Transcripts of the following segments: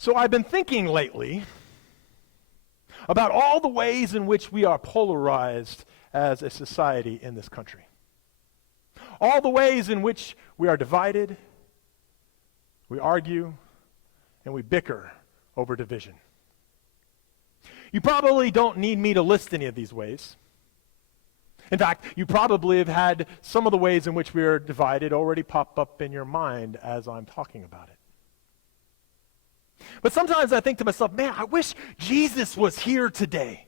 So I've been thinking lately about all the ways in which we are polarized as a society in this country. All the ways in which we are divided, we argue, and we bicker over division. You probably don't need me to list any of these ways. In fact, you probably have had some of the ways in which we are divided already pop up in your mind as I'm talking about it. But sometimes I think to myself, man, I wish Jesus was here today.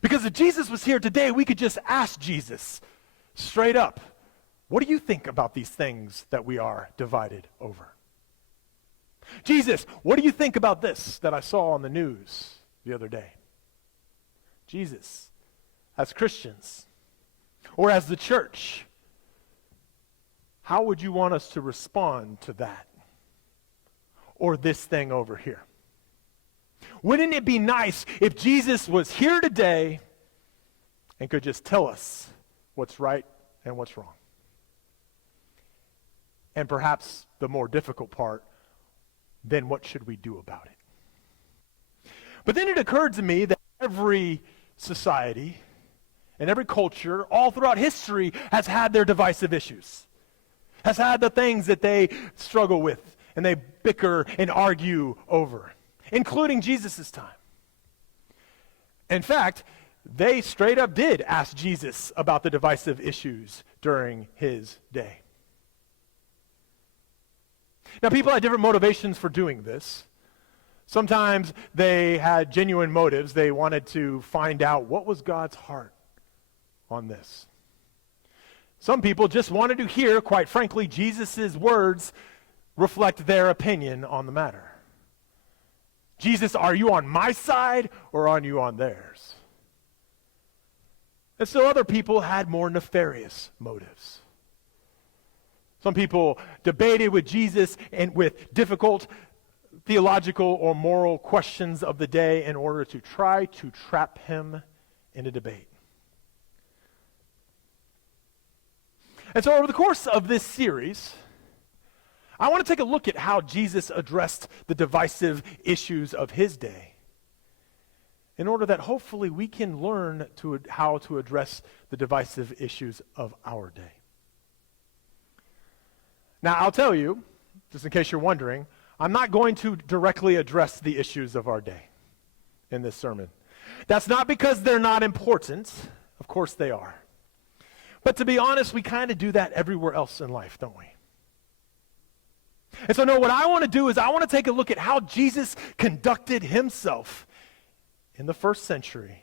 Because if Jesus was here today, we could just ask Jesus straight up, what do you think about these things that we are divided over? Jesus, what do you think about this that I saw on the news the other day? Jesus, as Christians, or as the church, how would you want us to respond to that? Or this thing over here? Wouldn't it be nice if Jesus was here today and could just tell us what's right and what's wrong? And perhaps the more difficult part, then what should we do about it? But then it occurred to me that every society and every culture all throughout history has had their divisive issues, has had the things that they struggle with and they bicker and argue over, including Jesus' time. In fact, they straight up did ask Jesus about the divisive issues during his day. Now, people had different motivations for doing this. Sometimes they had genuine motives. They wanted to find out what was God's heart on this. Some people just wanted to hear, quite frankly, Jesus' words reflect their opinion on the matter. Jesus, are you on my side or are you on theirs? And so other people had more nefarious motives. Some people debated with Jesus and with difficult theological or moral questions of the day in order to try to trap him in a debate. And so over the course of this series, I want to take a look at how Jesus addressed the divisive issues of his day in order that hopefully we can learn how to address the divisive issues of our day. Now, I'll tell you, just in case you're wondering, I'm not going to directly address the issues of our day in this sermon. That's not because they're not important. Of course they are. But to be honest, we kind of do that everywhere else in life, don't we? And so, no, what I want to do is I want to take a look at how Jesus conducted himself in the first century.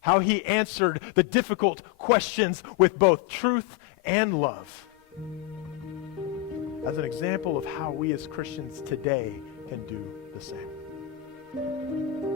How he answered the difficult questions with both truth and love. As an example of how we as Christians today can do the same.